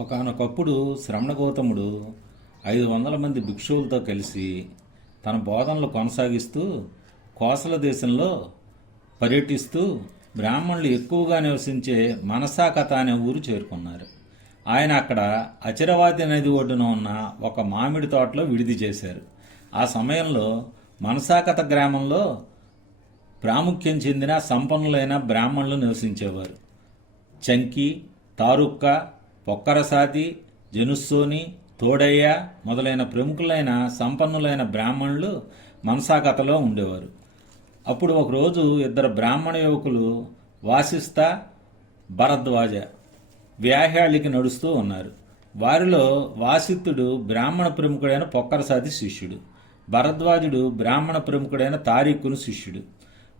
ఒకానొకప్పుడు శ్రమణ గౌతముడు 500 మంది భిక్షువులతో కలిసి తన బోధనలు కొనసాగిస్తూ కోసల దేశంలో పర్యటిస్తూ బ్రాహ్మణులు ఎక్కువగా నివసించే మనసాకత అనే ఊరు చేరుకున్నారు. ఆయన అక్కడ అచిరవాతి నది ఒడ్డున ఉన్న ఒక మామిడి తోటలో విడిది చేశారు. ఆ సమయంలో మనసాకత గ్రామంలో ప్రాముఖ్యం చెందిన సంపన్నులైన బ్రాహ్మణులు నివసించేవారు. చంకి, తారుక్క, పొక్కరసాతి, జనుస్సోని, తోడయ్య మొదలైన ప్రముఖులైన సంపన్నులైన బ్రాహ్మణులు మనసాకతలో ఉండేవారు. అప్పుడు ఒకరోజు ఇద్దరు బ్రాహ్మణ యువకులు వాసిష్ఠ, భరద్వాజ వ్యాహ్యాళికి నడుస్తూ ఉన్నారు. వారిలో వాసిష్ఠుడు బ్రాహ్మణ ప్రముఖుడైన పొక్కరసాతి శిష్యుడు, భరద్వాజుడు బ్రాహ్మణ ప్రముఖుడైన తారీఖును శిష్యుడు.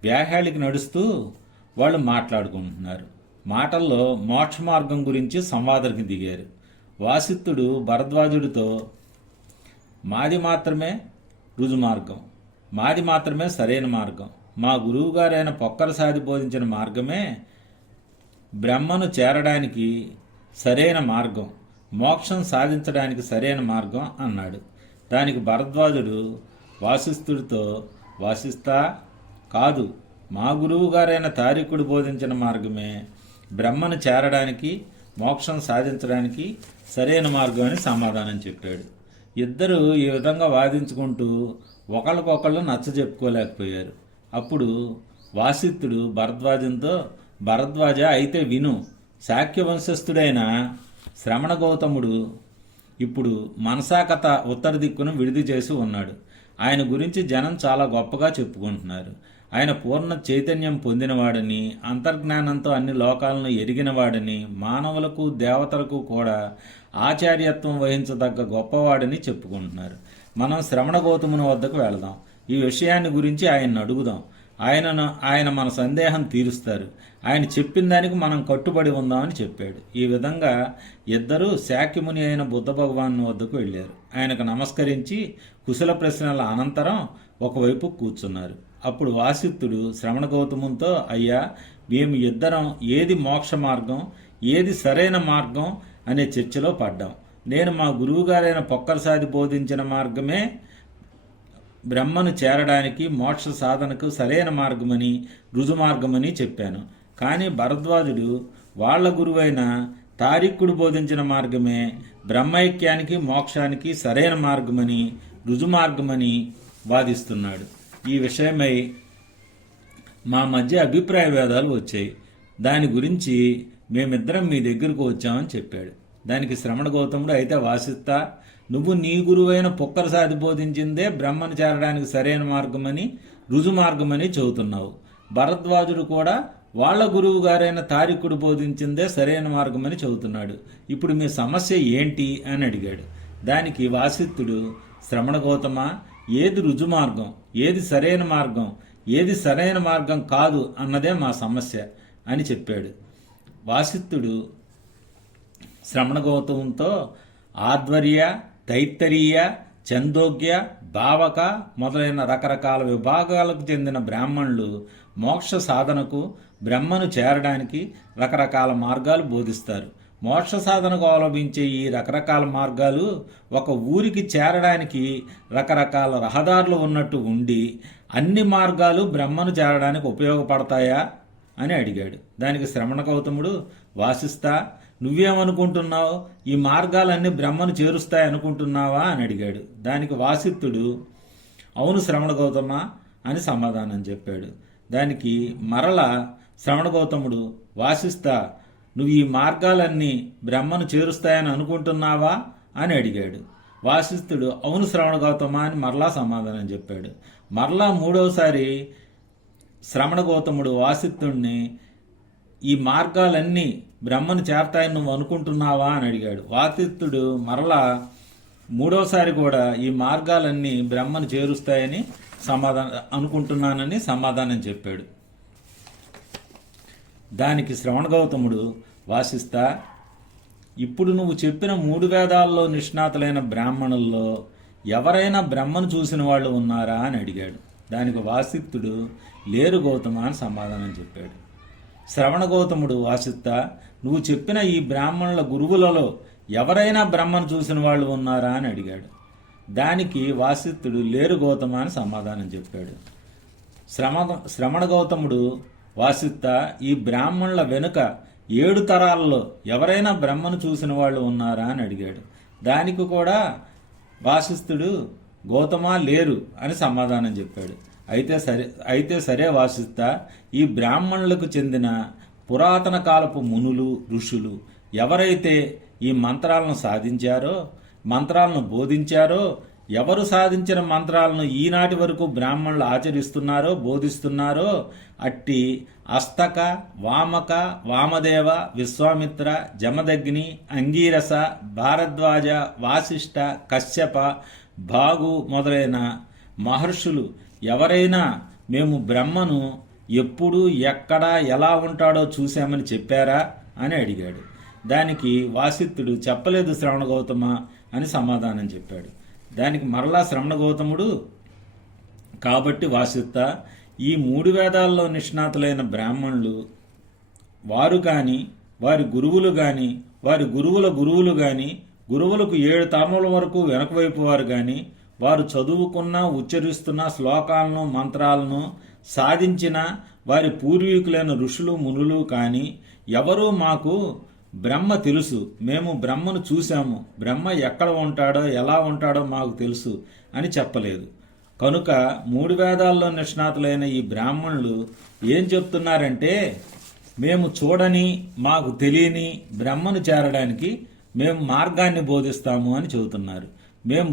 వ్యాహ్యాళికి నడుస్తూ వాళ్ళు మాట్లాడుకుంటున్నారు. మాటల్లో మోక్ష మార్గం గురించి సంవాదానికి దిగారు. వాసిష్ఠుడు భరద్వాజుడితో, మాది మాత్రమే రుజుమార్గం, మాది మాత్రమే సరైన మార్గం, మా గురువుగారైన పొక్కరసాది బోధించిన మార్గమే బ్రహ్మను చేరడానికి సరైన మార్గం, మోక్షం సాధించడానికి సరైన మార్గం అన్నాడు. దానికి భరద్వాజుడు వాసిష్ఠుడితో, వాసిష్ఠా, కాదు, మా గురువుగారైన తారీఖుడు బోధించిన మార్గమే బ్రహ్మను చేరడానికి మోక్షం సాధించడానికి సరైన మార్గం అని సమాధానం చెప్పాడు. ఇద్దరు ఈ విధంగా వాదించుకుంటూ ఒకళ్ళకొకళ్ళు నచ్చజెప్పుకోలేకపోయారు. అప్పుడు వాసిష్ఠుడు భరద్వాజంతో, భరద్వాజ, అయితే విను, శాక్య వంశస్థుడైన శ్రమణ గౌతముడు ఇప్పుడు మనసాకత ఉత్తర దిక్కును విడిది చేసి ఉన్నాడు. ఆయన గురించి జనం చాలా గొప్పగా చెప్పుకుంటున్నారు. ఆయన పూర్ణ చైతన్యం పొందినవాడని, అంతర్జ్ఞానంతో అన్ని లోకాలను ఎరిగినవాడని, మానవులకు దేవతలకు కూడా ఆచార్యత్వం వహించదగ్గ గొప్పవాడని చెప్పుకుంటున్నారు. మనం శ్రమణ గౌతముని వద్దకు వెళదాం, ఈ విషయాన్ని గురించి ఆయన్ని అడుగుదాం. ఆయన మన సందేహం తీరుస్తారు. ఆయన చెప్పిన దానికి మనం కట్టుబడి ఉందామని చెప్పాడు. ఈ విధంగా ఇద్దరూ శాక్యముని అయిన బుద్ధ భగవాను వద్దకు వెళ్ళారు. ఆయనకు నమస్కరించి కుశల ప్రశ్నల అనంతరం ఒకవైపు కూర్చున్నారు. అప్పుడు వాసిష్ఠుడు శ్రమణ గౌతమునితో, అయ్యా, మేము ఇద్దరం ఏది మోక్ష మార్గం, ఏది సరైన మార్గం అనే చర్చలో పడ్డాం. నేను మా గురువుగారైన పొక్కరసాది బోధించిన మార్గమే బ్రహ్మను చేరడానికి మోక్ష సాధనకు సరైన మార్గమని, రుజుమార్గమని చెప్పాను. కానీ భరద్వాజుడు వాళ్ల గురువైన తారీఖుడు బోధించిన మార్గమే బ్రహ్మైక్యానికి మోక్షానికి సరైన మార్గమని, రుజుమార్గమని వాదిస్తున్నాడు. ఈ విషయమై మా మధ్య అభిప్రాయ భేదాలు వచ్చాయి. దాని గురించి మేమిద్దరం మీ దగ్గరకు వచ్చామని చెప్పాడు. దానికి శ్రమణ గౌతముడు, అయితే వాసిష్ఠ, నువ్వు నీ గురువైన పొక్కరసాది బోధించిందే బ్రహ్మను చేరడానికి సరైన మార్గమని, రుజుమార్గమని చెబుతున్నావు. భరద్వాజుడు కూడా వాళ్ల గురువు గారైన తారీఖుడు బోధించిందే సరైన మార్గమని చెబుతున్నాడు. ఇప్పుడు మీ సమస్య ఏంటి అని అడిగాడు. దానికి వాసిష్ఠుడు, శ్రమణ గౌతమ, ఏది రుజుమార్గం, ఏది సరైన మార్గం, ఏది సరైన మార్గం కాదు అన్నదే మా సమస్య అని చెప్పాడు. వాసిష్ఠుడు శ్రమణ గౌతమంతో ఆధ్వర్య, తైత్తరీయ, చందోగ్య, భావక మొదలైన రకరకాల విభాగాలకు చెందిన బ్రాహ్మణులు మోక్ష సాధనకు, బ్రహ్మను చేరడానికి రకరకాల మార్గాలు బోధిస్తారు. మోక్ష సాధనకు అవలంబించే ఈ రకరకాల మార్గాలు ఒక ఊరికి చేరడానికి రకరకాల రహదారులు ఉన్నట్టు ఉండి, అన్ని మార్గాలు బ్రహ్మను చేరడానికి ఉపయోగపడతాయా అని అడిగాడు. దానికి శ్రమణ గౌతముడు, వాసిష్ఠ, నువ్వేమనుకుంటున్నావు? ఈ మార్గాలన్నీ బ్రహ్మను చేరుస్తాయనుకుంటున్నావా అని అడిగాడు. దానికి వాసిష్ఠుడు, అవును శ్రమణ గౌతమ అని సమాధానం చెప్పాడు. దానికి మరల శ్రమణ గౌతముడు, వాసిష్ఠ, నువ్వు ఈ మార్గాలన్నీ బ్రహ్మను చేరుస్తాయని అనుకుంటున్నావా అని అడిగాడు. వాసిష్ఠుడు, అవును శ్రవణ గౌతమ అని మరలా సమాధానం చెప్పాడు. మరలా మూడవసారి శ్రమణ గౌతముడు వాసిష్ఠుడిని, ఈ మార్గాలన్నీ బ్రహ్మను చేరతాయని నువ్వు అనుకుంటున్నావా అని అడిగాడు. వాసిష్ఠుడు మరలా మూడవసారి కూడా ఈ మార్గాలన్నీ బ్రహ్మను చేరుస్తాయని అనుకుంటున్నానని సమాధానం చెప్పాడు. దానికి శ్రవణ గౌతముడు, వాసిష్ఠ, ఇప్పుడు నువ్వు చెప్పిన 3 వేదాల్లో నిష్ణాతులైన బ్రాహ్మణుల్లో ఎవరైనా బ్రహ్మను చూసిన వాళ్ళు ఉన్నారా అని అడిగాడు. దానికి వాసిష్ఠుడు, లేరు గౌతమ అని సమాధానం చెప్పాడు. శ్రవణ గౌతముడు, వాసిష్ఠ, నువ్వు చెప్పిన ఈ బ్రాహ్మణుల గురువులలో ఎవరైనా బ్రహ్మను చూసిన వాళ్ళు ఉన్నారా అని అడిగాడు. దానికి వాసిష్ఠుడు లేరు గౌతమ అని సమాధానం చెప్పాడు. శ్రమణ గౌతముడు వాసిష్ఠ, ఈ బ్రాహ్మణుల వెనుక 7 తరాల్లో ఎవరైనా బ్రహ్మను చూసిన వాళ్ళు ఉన్నారా అని అడిగాడు. దానికి కూడా వాసిష్ఠుడు గౌతమ లేరు అని సమాధానం చెప్పాడు. అయితే సరే వాసిష్ఠ, ఈ బ్రాహ్మణులకు చెందిన పురాతన కాలపు మునులు ఋషులు ఎవరైతే ఈ మంత్రాలను సాధించారో, మంత్రాలను బోధించారో, ఎవరు సాధించిన మంత్రాలను ఈనాటి వరకు బ్రాహ్మణులు ఆచరిస్తున్నారో బోధిస్తున్నారో అట్టి అస్తక, వామక, వామదేవ, విశ్వామిత్ర, జమదగ్ని, అంగీరస, భారద్వాజ, వాసిష్ఠ, కశ్యప, భాగు మొదలైన మహర్షులు ఎవరైనా మేము బ్రహ్మను ఎప్పుడు ఎక్కడ ఎలా ఉంటాడో చూశామని చెప్పారా అని అడిగాడు. దానికి వాసిష్ఠుడు చెప్పలేదు శ్రవణ గౌతమ అని సమాధానం చెప్పాడు. దానికి మరలా శ్రవణ గౌతముడు, కాబట్టి వాసిష్ఠ, ఈ 3 వేదాల్లో నిష్ణాతులైన బ్రాహ్మణులు వారు కాని, వారి గురువులు గాని, వారి గురువుల గురువులు గాని, గురువులకు 7 తరముల వరకు వెనకవైపు వారు గాని, వారు చదువుకున్న ఉచ్చరిస్తున్న శ్లోకాలను మంత్రాలను సాధించిన వారి పూర్వీకులైన ఋషులు మునులు కాని ఎవరూ మాకు బ్రహ్మ తెలుసు, మేము బ్రహ్మను చూశాము, బ్రహ్మ ఎక్కడ ఉంటాడో ఎలా ఉంటాడో మాకు తెలుసు అని చెప్పలేదు. కనుక 3 వేదాల్లో నిష్ణాతులైన ఈ బ్రాహ్మణులు ఏం చెప్తున్నారంటే, మేము చూడని మాకు తెలియని బ్రహ్మను చేరడానికి మేము మార్గాన్ని బోధిస్తాము అని చెబుతున్నారు. మేము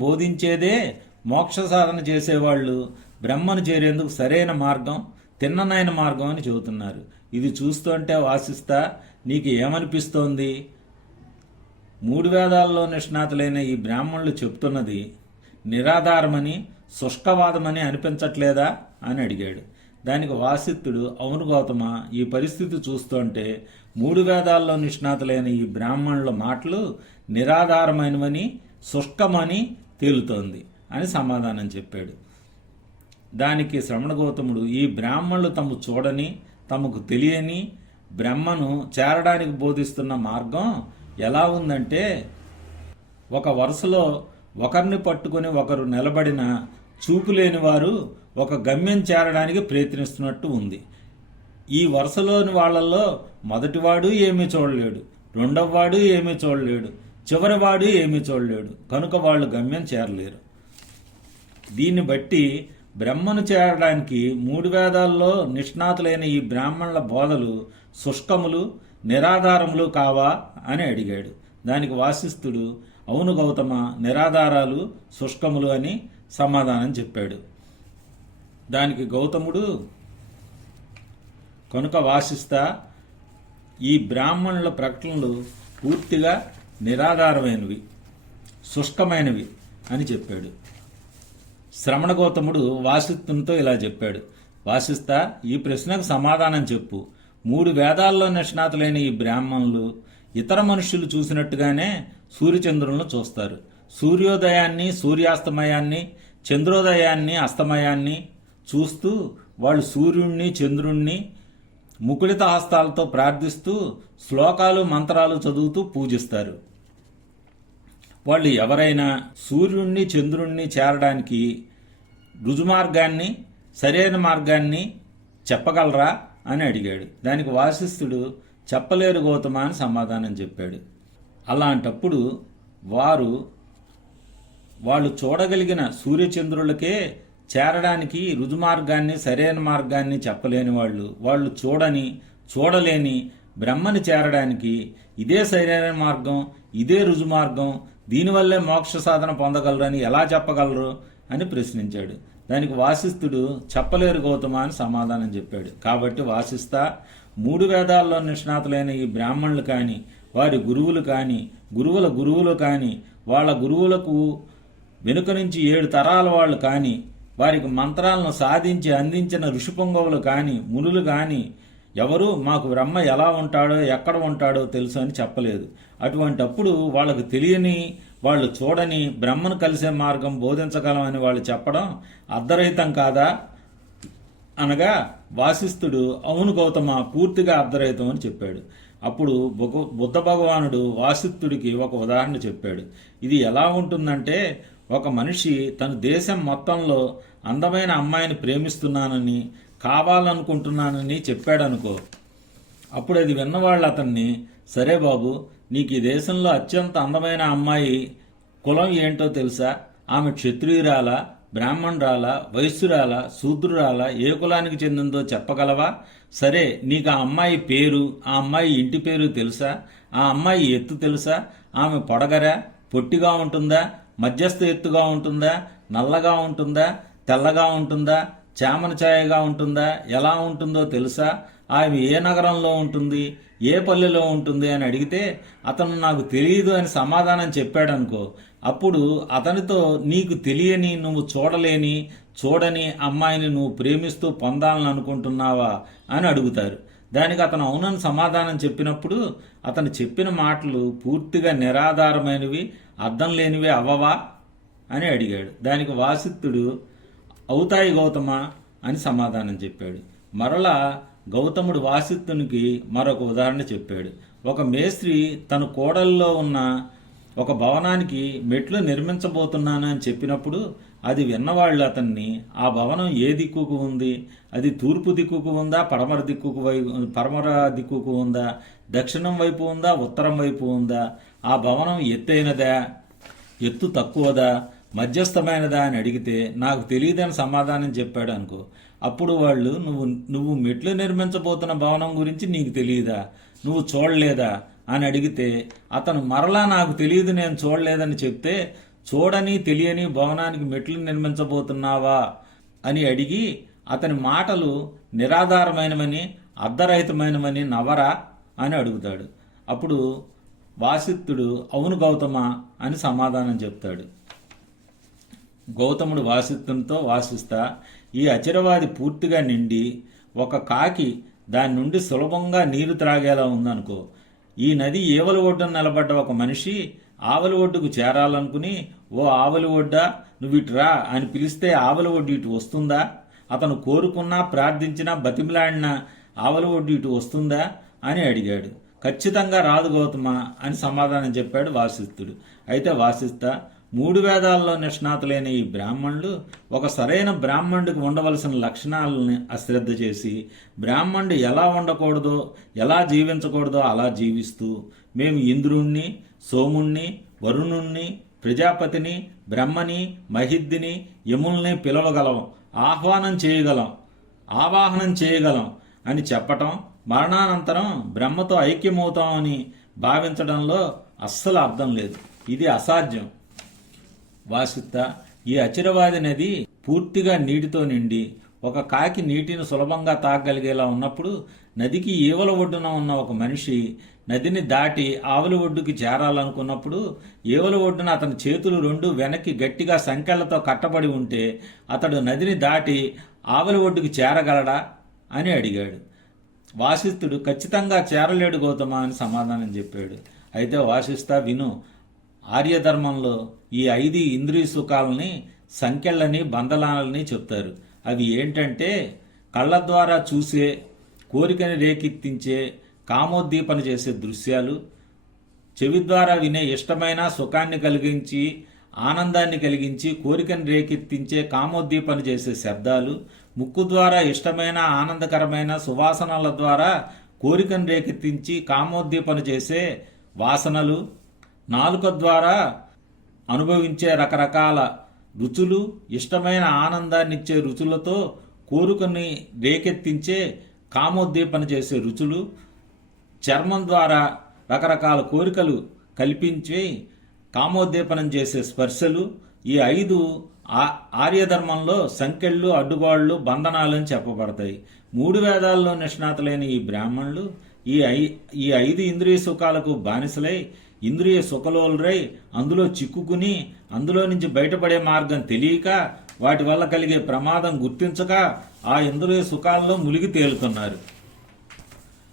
బోధించేదే మోక్ష సాధన చేసేవాళ్ళు బ్రహ్మను చేరేందుకు సరైన మార్గం, తిన్ననైన మార్గం అని చెబుతున్నారు. ఇది చూస్తుంటే వాసిష్ఠ, నీకు ఏమనిపిస్తోంది? 3 వేదాల్లో నిష్ణాతులైన ఈ బ్రాహ్మణులు చెప్తున్నది నిరాధారమని, శుష్కవాదమని అనిపించట్లేదా అని అడిగాడు. దానికి వాసిష్ఠుడు, అవును గౌతమ, ఈ పరిస్థితి చూస్తుంటే 3 వేదాల్లో నిష్ణాతులైన ఈ బ్రాహ్మణుల మాటలు నిరాధారమైనవని, శుష్కమని తేలుతోంది అని సమాధానం చెప్పాడు. దానికి శ్రవణ గౌతముడు, ఈ బ్రాహ్మణులు తమ చూడని, తమకు తెలియని బ్రహ్మను చేరడానికి బోధిస్తున్న మార్గం ఎలా ఉందంటే, ఒక వరుసలో ఒకరిని పట్టుకుని ఒకరు నిలబడిన చూపు లేని వారు ఒక గమ్యం చేరడానికి ప్రయత్నిస్తున్నట్టు ఉంది. ఈ వరుసలోని వాళ్లలో మొదటివాడు ఏమీ చూడలేడు, రెండవవాడు ఏమీ చూడలేడు, చివరివాడు ఏమీ చూడలేడు, కనుక వాళ్ళు గమ్యం చేరలేరు. దీన్ని బట్టి బ్రహ్మను చేరడానికి 3 వేదాల్లో నిష్ణాతులైన ఈ బ్రాహ్మణుల బోధలు శుష్కములు, నిరాధారములు కావా అని అడిగాడు. దానికి వాసిష్ఠుడు, అవును గౌతమ, నిరాధారాలు, శుష్కములు అని సమాధానం చెప్పాడు. దానికి గౌతముడు, కనుక వాసిష్ఠ, ఈ బ్రాహ్మణుల ప్రకటనలు పూర్తిగా నిరాధారమైనవి, శుష్కమైనవి అని చెప్పాడు. శ్రవణ గౌతముడు వాసిష్ఠునితో ఇలా చెప్పాడు, వాసిష్ఠ, ఈ ప్రశ్నకు సమాధానం చెప్పు. 3 వేదాల్లో నిష్ణాతులైన ఈ బ్రాహ్మణులు ఇతర మనుష్యులు చూసినట్టుగానే సూర్యచంద్రులను చూస్తారు. సూర్యోదయాన్ని, సూర్యాస్తమయాన్ని, చంద్రోదయాన్ని, అస్తమయాన్ని చూస్తూ వాళ్ళు సూర్యుణ్ణి, చంద్రుణ్ణి ముకుళిత హస్తాలతో ప్రార్థిస్తూ శ్లోకాలు మంత్రాలు చదువుతూ పూజిస్తారు. వాళ్ళు ఎవరైనా సూర్యుణ్ణి, చంద్రుణ్ణి చేరడానికి రుజుమార్గాన్ని, సరైన మార్గాన్ని చెప్పగలరా అని అడిగాడు. దానికి వాసిష్ఠుడు, చెప్పలేరు గౌతమ అని సమాధానం చెప్పాడు. అలాంటప్పుడు వాళ్ళు చూడగలిగిన సూర్యచంద్రులకే చేరడానికి రుజుమార్గాన్ని, సరైన మార్గాన్ని చెప్పలేని వాళ్ళు చూడలేని బ్రహ్మని చేరడానికి ఇదే సరైన మార్గం, ఇదే రుజుమార్గం, దీనివల్లే మోక్ష సాధన పొందగలరని ఎలా చెప్పగలరు అని ప్రశ్నించాడు. దానికి వాసిష్ఠుడు, చెప్పలేరు గౌతమ అని సమాధానం చెప్పాడు. కాబట్టి వాసిష్ఠ, 3 వేదాల్లో నిష్ణాతులైన ఈ బ్రాహ్మణులు కాని, వారి గురువులు కాని, గురువుల గురువులు కాని, వాళ్ళ గురువులకు వెనుక నుంచి 7 తరాల వాళ్ళు కాని, వారికి మంత్రాలను సాధించి అందించిన ఋషిపొంగవులు కాని, మునులు కాని ఎవరూ మాకు బ్రహ్మ ఎలా ఉంటాడో ఎక్కడ ఉంటాడో తెలుసు అని చెప్పలేదు. అటువంటప్పుడు వాళ్ళకు తెలియని, వాళ్ళు చూడని బ్రహ్మను కలిసే మార్గం బోధించగలమని వాళ్ళు చెప్పడం అర్ధరహితం కాదా అనగా వాసిష్ఠుడు, అవును గౌతమ, పూర్తిగా అర్ధరహితం అని చెప్పాడు. అప్పుడు బుద్ధ భగవానుడు వాసిష్ఠుడికి ఒక ఉదాహరణ చెప్పాడు. ఇది ఎలా ఉంటుందంటే, ఒక మనిషి తన దేశం మొత్తంలో అందమైన అమ్మాయిని ప్రేమిస్తున్నానని, కావాలనుకుంటున్నానని చెప్పాడనుకో. అప్పుడు అది విన్నవాళ్ళు అతన్ని, సరే బాబు, నీకు ఈ దేశంలో అత్యంత అందమైన అమ్మాయి కులం ఏంటో తెలుసా? ఆమె క్షత్రియురాలా, బ్రాహ్మణురాలా, వైశ్యురాలా, శూద్రురాలా, ఏ కులానికి చెందిందో చెప్పగలవా? సరే, నీకు ఆ అమ్మాయి పేరు, ఆ అమ్మాయి ఇంటి పేరు తెలుసా? ఆ అమ్మాయి ఎత్తు తెలుసా? ఆమె పొడగరా, పొట్టిగా ఉంటుందా, మధ్యస్థ ఎత్తుగా ఉంటుందా, నల్లగా ఉంటుందా, తెల్లగా ఉంటుందా, చామన ఛాయగా ఉంటుందా, ఎలా ఉంటుందో తెలుసా? ఆమె ఏ నగరంలో ఉంటుంది, ఏ పల్లెలో ఉంటుంది అని అడిగితే అతను నాకు తెలియదు అని సమాధానం చెప్పాడనుకో. అప్పుడు అతనితో, నీకు తెలియని, నువ్వు చూడలేని, చూడని అమ్మాయిని నువ్వు ప్రేమిస్తూ పొందాలని అనుకుంటున్నావా అని అడుగుతారు. దానికి అతను అవునని సమాధానం చెప్పినప్పుడు అతను చెప్పిన మాటలు పూర్తిగా నిరాధారమైనవి, అర్థం లేనివి అవ్వవా అని అడిగాడు. దానికి వాసిష్ఠుడు, అవుతాయి గౌతమ అని సమాధానం చెప్పాడు. మరలా గౌతముడు వాసిష్ఠునికి మరొక ఉదాహరణ చెప్పాడు. ఒక మేస్త్రి తన కోడల్లో ఉన్న ఒక భవనానికి మెట్లు నిర్మించబోతున్నాను అని చెప్పినప్పుడు అది విన్నవాళ్ళు అతన్ని, ఆ భవనం ఏ దిక్కుకు ఉంది, అది తూర్పు దిక్కుకు ఉందా, పడమర దిక్కుకు ఉందా, దక్షిణం వైపు ఉందా, ఉత్తరం వైపు ఉందా, ఆ భవనం ఎత్తైనదా, ఎత్తు తక్కువదా, మధ్యస్థమైనదా అని అడిగితే నాకు తెలియదని సమాధానం చెప్పాడు అనుకో. అప్పుడు వాళ్ళు, నువ్వు మెట్లు నిర్మించబోతున్న భవనం గురించి నీకు తెలియదా, నువ్వు చూడలేదా అని అడిగితే అతను మరలా నాకు తెలియదు, నేను చూడలేదని చెప్తే, చూడని తెలియని భవనానికి మెట్లు నిర్మించబోతున్నావా అని అడిగి అతని మాటలు నిరాధారమైనవని, అర్ధరహితమైనవని నవరా అని అడుగుతాడు. అప్పుడు వాసిష్ఠుడు, అవును గౌతమ అని సమాధానం చెప్తాడు. గౌతముడు వాసిష్ఠునితో, వాసిస్తా, ఈ అచిరవాది పూర్తిగా నిండి ఒక కాకి దాని నుండి సులభంగా నీరు త్రాగేలా ఉందనుకో. ఈ నది ఏవలి ఒడ్డున నిలబడ్డ ఒక మనిషి ఆవలి ఒడ్డుకు చేరాలనుకుని, ఓ ఆవలి ఒడ్డా, నువ్వు ఇటు రా అని పిలిస్తే ఆవలి ఒడ్డు ఇటు వస్తుందా? అతను కోరుకున్నా, ప్రార్థించినా, బతిమిలాడినా ఆవలి ఒడ్డు ఇటు వస్తుందా అని అడిగాడు. ఖచ్చితంగా రాదు గౌతమ అని సమాధానం చెప్పాడు వాసిష్ఠుడు. అయితే వాసిష్ఠ, 3 వేదాల్లో నిష్ణాతులైన ఈ బ్రాహ్మణులు ఒక సరైన బ్రాహ్మణుడికి ఉండవలసిన లక్షణాలని అశ్రద్ధ చేసి, బ్రాహ్మణుడు ఎలా ఉండకూడదో, ఎలా జీవించకూడదో అలా జీవిస్తూ, మేము ఇంద్రుణ్ణి, సోముణ్ణి, వరుణుణ్ణి, ప్రజాపతిని, బ్రహ్మని, మహిద్దిని, యముల్ని పిలవగలం, ఆవాహనం చేయగలం అని చెప్పటం, మరణానంతరం బ్రహ్మతో ఐక్యమవుతామని భావించడంలో అస్సలు అర్థం లేదు. ఇది అసాధ్యం. వాసిష్ఠ, ఈ అచిరవాది నది పూర్తిగా నీటితో నిండి ఒక కాకి నీటిని సులభంగా తాగగలిగేలా ఉన్నప్పుడు, నదికి ఈవల ఒడ్డున ఉన్న ఒక మనిషి నదిని దాటి ఆవలి ఒడ్డుకి చేరాలనుకున్నప్పుడు, ఈవల ఒడ్డున అతని చేతులు 2 వెనక్కి గట్టిగా సంకెళ్లతో కట్టబడి ఉంటే అతడు నదిని దాటి ఆవలి ఒడ్డుకి చేరగలడా అని అడిగాడు. వాసిష్ఠుడు, ఖచ్చితంగా చేరలేడు గౌతమ అని సమాధానం చెప్పాడు. అయితే వాసిష్ఠ, విను, ఆర్యధర్మంలో ఈ 5 ఇంద్రియ సుఖాలని సంఖ్యలని, బంధనాలని చెప్తారు. అవి ఏంటంటే, కళ్ళ ద్వారా చూసే, కోరికని రేకెత్తించే, కామోద్దీపన చేసే దృశ్యాలు, చెవి ద్వారా వినే ఇష్టమైన సుఖాన్ని కలిగించి, ఆనందాన్ని కలిగించి, కోరికని రేకెత్తించే, కామోద్దీపన చేసే శబ్దాలు, ముక్కు ద్వారా ఇష్టమైన, ఆనందకరమైన సువాసనల ద్వారా కోరికను రేకెత్తించి కామోద్దీపన చేసే వాసనలు, నాలుక ద్వారా అనుభవించే రకరకాల రుచులు, ఇష్టమైన ఆనందాన్నిచ్చే రుచులతో కోరికని రేకెత్తించే కామోద్దీపన చేసే రుచులు, చర్మం ద్వారా రకరకాల కోరికలు కల్పించి కామోద్దీపనం చేసే స్పర్శలు, ఈ 5 ఆర్యధర్మంలో సంకెళ్ళు, అడ్డుగోళ్లు, బంధనాలు అని చెప్పబడతాయి. 3 వేదాల్లో నిష్ణాతులైన ఈ బ్రాహ్మణులు ఈ 5 ఇంద్రియ సుఖాలకు బానిసలై, ఇంద్రియ సుఖలోలురై, అందులో చిక్కుకుని, అందులో నుంచి బయటపడే మార్గం తెలియక, వాటి వల్ల కలిగే ప్రమాదం గుర్తించక ఆ ఇంద్రియ సుఖాల్లో మునిగి తేలుతున్నారు.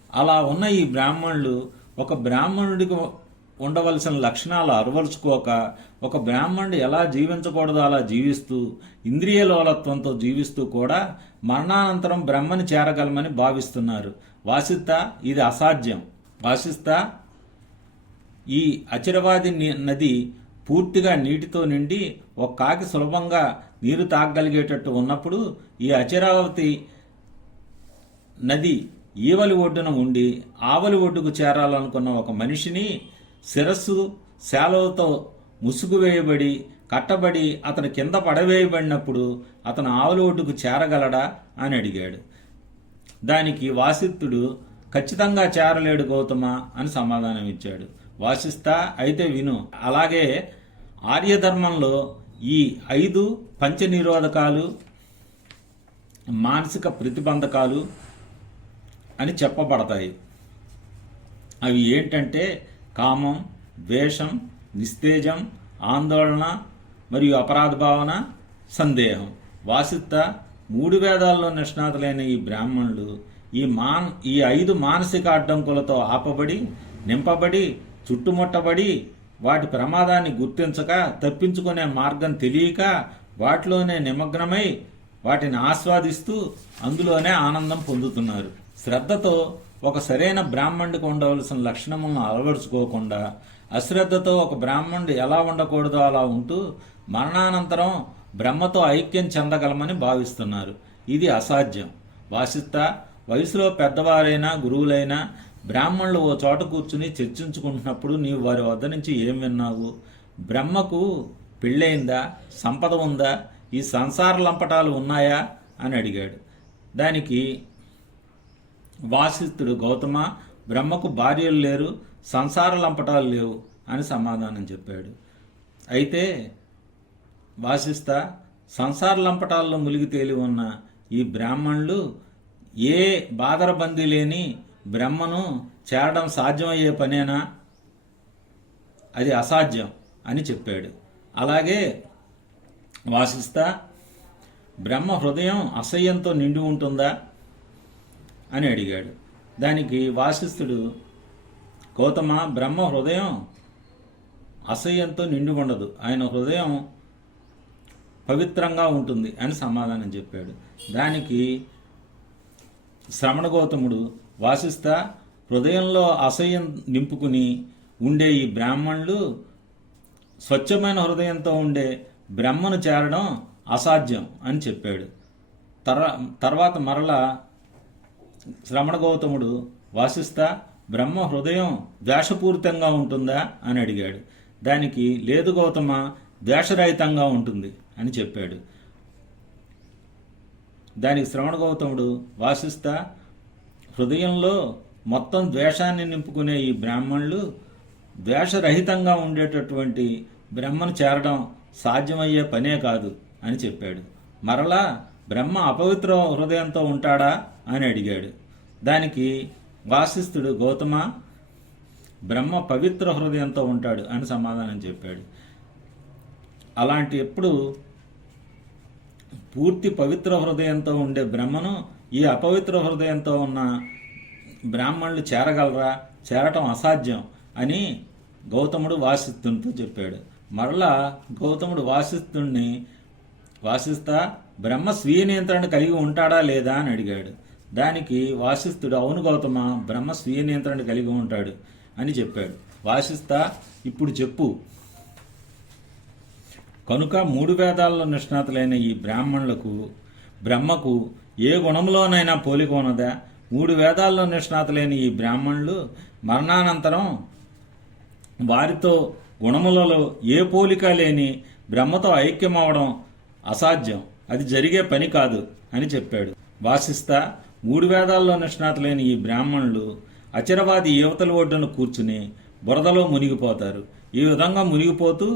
అలా ఉన్న ఈ బ్రాహ్మణులు ఒక బ్రాహ్మణుడికి ఉండవలసిన లక్షణాలు అరవరుచుకోక, ఒక బ్రాహ్మణుడు ఎలా జీవించకూడదో అలా జీవిస్తూ, ఇంద్రియ లోలత్వంతో జీవిస్తూ కూడా మరణానంతరం బ్రహ్మని చేరగలమని భావిస్తున్నారు. వాసిష్ఠ, ఇది అసాధ్యం. వాసిష్ఠ, ఈ అచిరవాది నది పూర్తిగా నీటితో నిండి ఒక కాకి సులభంగా నీరు తాగగలిగేటట్టు ఉన్నప్పుడు ఈ అచిరావతి నది ఈవలి ఒడ్డున ఉండి ఆవలి ఒడ్డుకు చేరాలనుకున్న ఒక మనిషిని శిరస్సు శాలతో ముసుగు వేయబడి కట్టబడి అతను కింద పడవేయబడినప్పుడు అతను ఆవలి ఒడ్డుకు చేరగలడా అని అడిగాడు. దానికి వాసిష్ఠుడు, ఖచ్చితంగా చేరలేడు గౌతమ అని సమాధానం ఇచ్చాడు. వాసిష్ఠ, అయితే విను. అలాగే ఆర్యధర్మంలో ఈ 5 పంచనిరోధకాలు, మానసిక ప్రతిబంధకాలు అని చెప్పబడతాయి. అవి ఏంటంటే కామం, ద్వేషం, నిస్తేజం, ఆందోళన మరియు అపరాధ భావన, సందేహం. వాసిష్ఠ, 3 వేదాల్లో నిష్ణాతులైన ఈ బ్రాహ్మణులు ఈ 5 మానసిక అడ్డంకులతో ఆపబడి, నింపబడి, చుట్టుముట్టబడి, వాటి ప్రమాదాన్ని గుర్తించక, తప్పించుకునే మార్గం తెలియక, వాటిలోనే నిమగ్నమై వాటిని ఆస్వాదిస్తూ అందులోనే ఆనందం పొందుతున్నారు. శ్రద్ధతో ఒక సరైన బ్రాహ్మణుడికి ఉండవలసిన లక్షణములను అలవరుచుకోకుండా, అశ్రద్ధతో ఒక బ్రాహ్మణుడు ఎలా ఉండకూడదో అలా ఉంటూ మరణానంతరం బ్రహ్మతో ఐక్యం చెందగలమని భావిస్తున్నారు. ఇది అసాధ్యం. వాసిష్ఠ, వయసులో పెద్దవారైనా గురువులైనా బ్రాహ్మణులు ఓ చోట కూర్చుని చర్చించుకుంటున్నప్పుడు నీవు వారి వద్ద నుంచి ఏం విన్నావు? బ్రహ్మకు పెళ్ళయిందా? సంపద ఉందా? ఈ సంసార లంపటాలు ఉన్నాయా అని అడిగాడు. దానికి వాసిష్ఠుడు, గౌతమ, బ్రహ్మకు భార్యలు లేరు, సంసార లంపటాలు లేవు అని సమాధానం చెప్పాడు. అయితే వాసిష్ఠ, సంసార లంపటాల్లో మునిగి తేలి ఉన్న ఈ బ్రాహ్మణులు ఏ బాదరబందీ లేని బ్రహ్మను చేరడం సాధ్యమయ్యే పనేనా? అది అసాధ్యం అని చెప్పాడు. అలాగే వాసిష్ఠ, బ్రహ్మ హృదయం అసహ్యంతో నిండి ఉంటుందా అని అడిగాడు. దానికి వాసిష్ఠుడు, గౌతమ, బ్రహ్మ హృదయం అసహ్యంతో నిండి ఉండదు, ఆయన హృదయం పవిత్రంగా ఉంటుంది అని సమాధానం చెప్పాడు. దానికి శ్రమణ గౌతముడు, వాసిష్ఠ, హృదయంలో అసహ్యం నింపుకుని ఉండే ఈ బ్రాహ్మణులు స్వచ్ఛమైన హృదయంతో ఉండే బ్రహ్మను చేరడం అసాధ్యం అని చెప్పాడు. తర్వాత మరలా శ్రమణ గౌతముడు, వాసిష్ఠ, బ్రహ్మ హృదయం ద్వేషపూరితంగా ఉంటుందా అని అడిగాడు. దానికి లేదు గౌతమ, ద్వేషరహితంగా ఉంటుంది అని చెప్పాడు. దానికి శ్రవణ గౌతముడు, వాసిష్ఠ, హృదయంలో మొత్తం ద్వేషాన్ని నింపుకునే ఈ బ్రాహ్మణులు ద్వేషరహితంగా ఉండేటటువంటి బ్రహ్మను చేరడం సాధ్యమయ్యే పనే కాదు అని చెప్పాడు. మరలా బ్రహ్మ అపవిత్ర హృదయంతో ఉంటాడా అని అడిగాడు. దానికి వాసిష్ఠుడు, గౌతమ, బ్రహ్మ పవిత్ర హృదయంతో ఉంటాడు అని సమాధానం చెప్పాడు. అలాంటి ఎప్పుడు పూర్తి పవిత్ర హృదయంతో ఉండే బ్రహ్మను ఈ అపవిత్ర హృదయంతో ఉన్న బ్రాహ్మణులు చేరగలరా? చేరటం అసాధ్యం అని గౌతముడు వాసిష్ఠునితో చెప్పాడు. మరలా గౌతముడు వాసిష్ఠుణ్ణి, వాసిష్ఠ, బ్రహ్మ స్వీయ నియంత్రణ కలిగి ఉంటాడా లేదా అని అడిగాడు. దానికి వాసిష్ఠుడు, అవును గౌతమ, బ్రహ్మ స్వీయ నియంత్రణ కలిగి ఉంటాడు అని చెప్పాడు. వాసిష్ఠ, ఇప్పుడు చెప్పు. కనుక 3 వేదాల్లో నిష్ణాతులైన ఈ బ్రహ్మకు ఏ గుణంలోనైనా పోలిక ఉన్నదా? 3 వేదాల్లో నిష్ణాతులైన ఈ బ్రాహ్మణులు మరణానంతరం వారితో గుణములలో ఏ పోలిక లేని బ్రహ్మతో ఐక్యమవడం అసాధ్యం, అది జరిగే పని కాదు అని చెప్పాడు. వాసిష్ఠ, 3 వేదాల్లో నిష్ణాతులైన ఈ బ్రాహ్మణులు అచిరవాది యువతల ఒడ్డున కూర్చుని బురదలో మునిగిపోతారు. ఈ విధంగా మునిగిపోతూ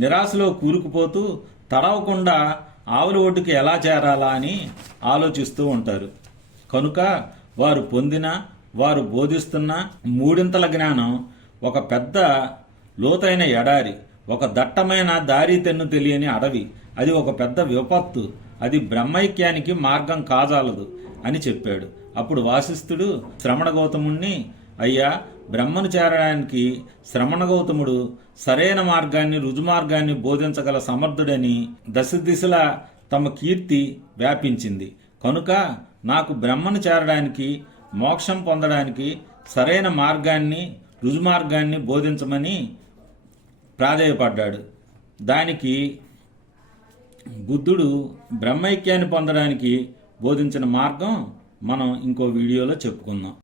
నిరాశలో కూరుకుపోతూ తడవకుండా ఆవుల ఒడ్డుకి ఎలా చేరాలా అని ఆలోచిస్తూ ఉంటారు. కనుక వారు పొందిన, వారు బోధిస్తున్న 3 జ్ఞానం ఒక పెద్ద లోతైన ఎడారి, ఒక దట్టమైన దారి తెన్ను తెలియని అడవి, అది ఒక పెద్ద విపత్తు, అది బ్రహ్మైక్యానికి మార్గం కాజాలదు అని చెప్పాడు. అప్పుడు వాసిష్ఠుడు శ్రమణ గౌతముణ్ణి, అయ్యా, బ్రహ్మను చేరడానికి శ్రమణ గౌతముడు సరైన మార్గాన్ని, రుజుమార్గాన్ని బోధించగల సమర్థుడని దశ దిశలా తమ కీర్తి వ్యాపించింది. కనుక నాకు బ్రహ్మను చేరడానికి, మోక్షం పొందడానికి సరైన మార్గాన్ని, రుజుమార్గాన్ని బోధించమని ప్రాధేయపడ్డాడు. దానికి బుద్ధుడు బ్రహ్మైక్యాన్ని పొందడానికి బోధించిన మార్గం మనం ఇంకో వీడియోలో చెప్పుకుందాం.